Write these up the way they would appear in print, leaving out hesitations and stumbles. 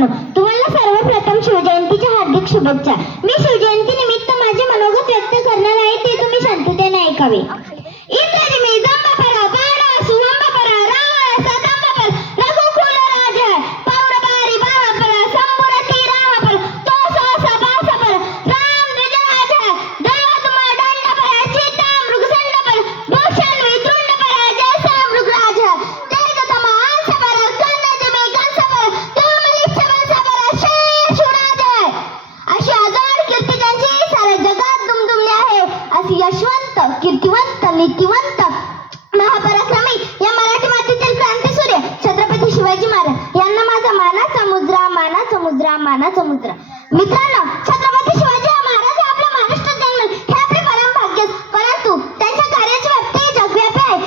मित्रांनो, तुम्हाला सर्वप्रथम शिवजयंतीच्या हार्दिक शुभेच्छा. मी शिवजयंती निमित्त माझे मनोगत व्यक्त करणार आहे, ते तुम्ही शांततेने ऐकावे. इंद्रजिमी जंबपरा बाणा सुवंबपरा रावण सदंबपर रघुकुल राज पौरबारी बाहपर संपुरती राहपर तो सहसा बासपर राम द्विजराज दैवतमा दंडपर चिता मृगसंडपर भूषण वितृंडपर जैसा मृगराज तेजतमा आंसपर कन्नजिमी कंसपर तोमलिच्छ वंसपर शेषुराज. अशी आजाड कीर्ती ज्यांची साऱ्या जगात दुमदुमली आहे, अशी यशवंत कीर्तिवंत नीतिवंत महापराक्रमी या मराठी मातीतील क्रांतीसूर्य छत्रपती शिवाजी महाराज यांना माझा मानाचा मुजरा मानाचा मुजरा मानाचा मुजरा. मित्रांनो, छत्रपती शिवाजी महाराज हे आपल्या महाराष्ट्रात जन्मले हे आपले परम भाग्य, परंतु त्यांच्या कार्याची व्याप्ती जगव्यापी आहे.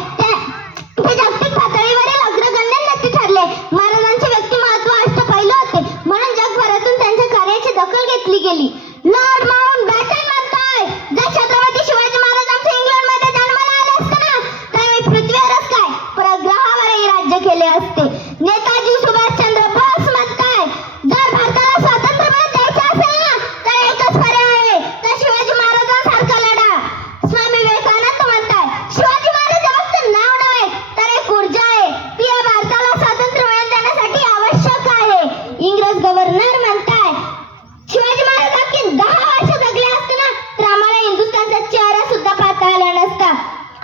ते जागतिक पातळीवरील अग्रगण्य व्यक्ती ठरले. महाराजांचे व्यक्तिमत्व अष्टपैलू होते, म्हणून जगभरातून त्यांच्या कार्याची दखल घेतली गेली. लॉर्ड माउंट बॅटन म्हणतोय, जर छत्रपती शिवाजी महाराज आमच्या इंग्लंडमध्ये जन्माला आले असते ना, तर मी पृथ्वीवरच काय परग्रहावरही राज्य केले असते. नेताजी सुभाषचंद्र बोस म्हणताय, जर भारताला स्वातंत्र्य मिळवून द्यायचे असेल ना, तर एकच पर्याय आहे, तर शिवाजी महाराजांसारखा लढा. स्वामी विवेकानंद म्हणताय, शिवाजी महाराज हे फक्त नाव नव्हे तर एक ऊर्जा आहे, ती या भारताला स्वातंत्र्य मिळवून देण्यासाठी आवश्यक आहे. इंग्रज गव्हर्नर म्हणताय, शिवाजी महाराज आणखी 10 वर्ष जगले असते ना, तर आम्हाला हिंदुस्थानचा चेहरा सुद्धा पाहता आला नसता.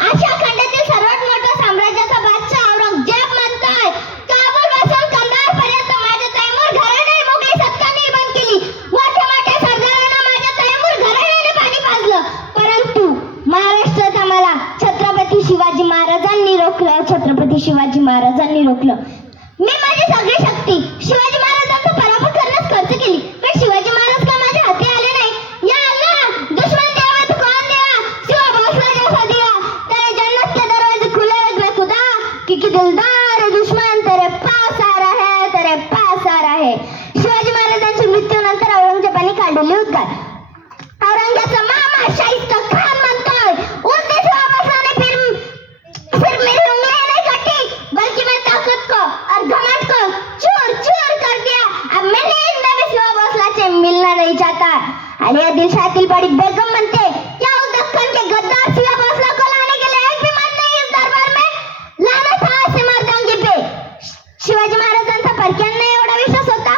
आशिया खंडातील सर्वात मोठा साम्राज्याचा बादशाह औरंगजेब म्हणताय, काबूल पासून कंदार पर्यंत माझ्या तैमूर घराण्याने मोगली सत्ता निर्माण केली. मोठ्या मोठ्या सरदारांना माझ्या तैमूर घराण्याने पाणी पाजलं, परंतु महाराष्ट्रात आम्हाला छत्रपती शिवाजी महाराजांनी रोखलं. छत्रपती शिवाजी महाराजांनी रोखलं. मी माझी सगळी शक्ती शिवाजी महाराजांचा पराभव करण्यास खर्च केली, पण शिवाजी महाराज का माझ्या हाती आले नाही. या अल्लाह, दुश्मन दिया तो कौन दिया, शिवा भोसले जैसा दिया, तेरे जन्नत के दरवाजे खुले रखना खुदा, क्योंकि दिलदार दुश्मन तेरे पास आ रहा है, तेरे पास आ रहा है. शिवाजी महाराजांच्या मृत्यूनंतर औरंगजेबाने काढलेले उद्गार. औरंगजेबाचा मामा शाहिस्ता खान म्हणतोय, उस दिन वापस आने फिर मेरी उंगलियां नहीं कटी, बल्कि मैं ताकत को और घमंड को चूर चूर कर दिया. अब मैं में भी शिवा भोसला से मिलना नहीं चाहता. आणि या दिलशातील बड़ी बेगम म्हणते, क्या उस दक्कन के गद्दार शिवा भोसला को लाने के लिए एक भी मर्द नहीं इस दरबार में, लानत है ऐसे मर्दांगी पे. शिवाजी महाराजांचा परक्यांना एवढा विश्वास होता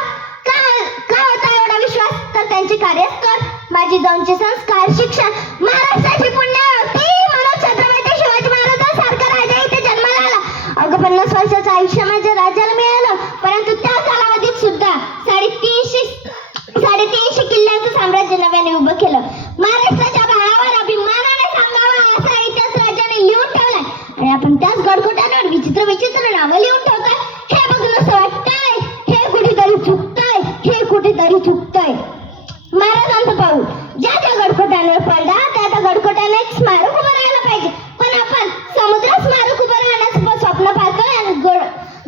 का होता एवढा विश्वास, तर त्यांचे कार्यस्तर माझी जाऊनचे संस्कार शिक्षण महाराष्ट्राची पुण्य होती, म्हणून छत्रपती शिवाजी महाराजांसारखा राजा इथे जन्माला आला. अगं 50 वर्षाचं आयुष्य माझ्या राज्याला मिळालं, परंतु त्या कालावधीत सुद्धा 350 किल्ल्यांचं साम्राज्य नव्याने उभं केलं. महाराष्ट्राच्या भावावर अभिमानाने सांगावा असा इतिहास राज्याने लिहून ठेवलाय, आणि आपण त्याच गडकोटांवर विचित्र विचित्र नावं लिहून ठेवतोय. हे बघून असं वाटतंय हे कुठेतरी चुकतंय, हे कुठेतरी चुकतंय. महाराजांचं पाऊल ज्या ज्या गडकोटांवर पडला त्या त्या गडकोटांना एक स्मारक उभं राहायला पाहिजे, पण आपण समुद्र स्मारक उभं राहण्याचं स्वप्न पाहतोय आणि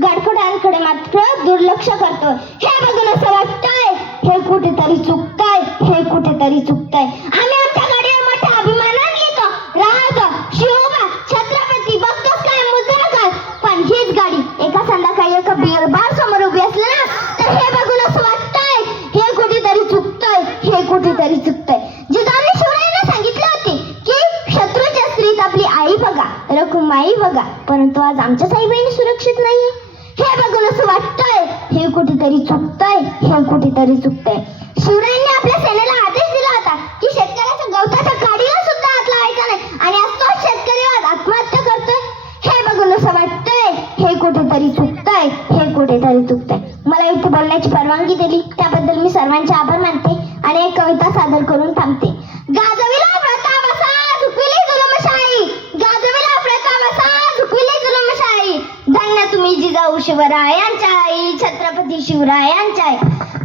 गडकोटांकडे मात्र दुर्लक्ष करतोय. हे बघून असं वाटतंय हे कुठेतरी चुकतंय, हे कुठेतरी चुकतंय. आम्ही आमच्या गाडीवर मोठ्या अभिमानाने येतो, राहतो शिवबा छत्रपती बघतोस काय मुजरा काय, पण हीच गाडी एका संध्याकाळी एका बिअर बार समोर उभी असली ना, तर हे बघून असं वाटतंय हे कुठेतरी चुकतंय, हे कुठेतरी चुकतंय. जिजाऊंनी शिवरायांना सांगितले होते की शत्रूच्या स्त्रीत आपली आई बघा, रखुमाई बघा, परंतु आज आमच्या आई बहिणी सुरक्षित नाहीये. हे बघून असं वाटतंय हे कुठेतरी चुकतंय, हे कुठेतरी चुकतंय. शिवरायांनी आपल्या सेनेला आदेश दिला होता की शेतकऱ्याच्या गवताच्या काडीला सुद्धा हात लावायचा नाही, आणि आज तो शेतकरी आज आत्महत्या करतोय. हे बघून असं वाटतंय हे कुठेतरी चुकतंय, हे कुठेतरी चुकतंय. मला इथे बोलण्याची परवानगी दिली त्याबद्दल मी सर्वांचे आभार मानते आणि एक कविता सादर करून थांबते. गाजविला प्रताप असा झुकविली जुलमशाही, गाजविला प्रताप असा झुकविली जुलमशाही, धन्य तुम्ही जिजाऊ शिवरायांच्या आई, छत्रपती शिवरायांच्या आई.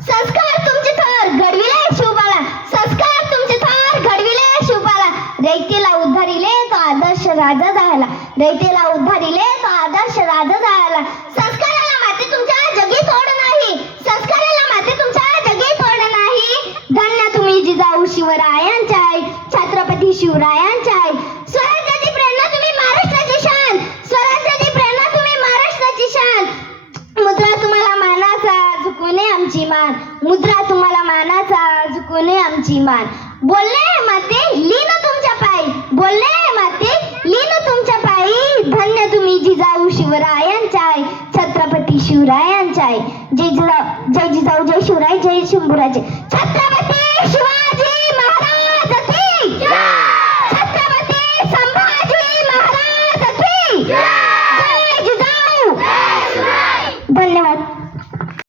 संस्कार तुमचे थर घडविले शिवबाला, संस्कार तुमचे थर घडविले शिवबाला, रयतेला उद्धारिले तो आदर्श राजा जायला, रयतेला उद्धारिले तो आदर्श राजा जायला. संस्काराला माते तुमच्या जगी तोड नाही, संस्काराला माते तुमच्या जगी तोड नाही, धन्य तुम्ही जिजाऊ शिवरायांच्या आई, छत्रपती शिवरायांच्या आई. स्वराज्याची प्रेरणा तुम्ही महाराष्ट्राची शान, स्वराज्याची प्रेरणा तुम्ही महाराष्ट्राची शान, मुद्रा तुम्हाला मानाचा झुकवणे आमची मान, मुद्रा तुम्हाला मानाचा झुकू नये आमची मान. बोलले माते लीन तुमच्या पायी, बोलले माते लीन तुमच्या पायी. धन्य तुम्ही जिजाऊ शिवरायांच्या आई, छत्रपती शिवरायांच्या आई. जय जिजाऊ जय शिवराय जय शंभूराजे. छत्रपती शिवराय.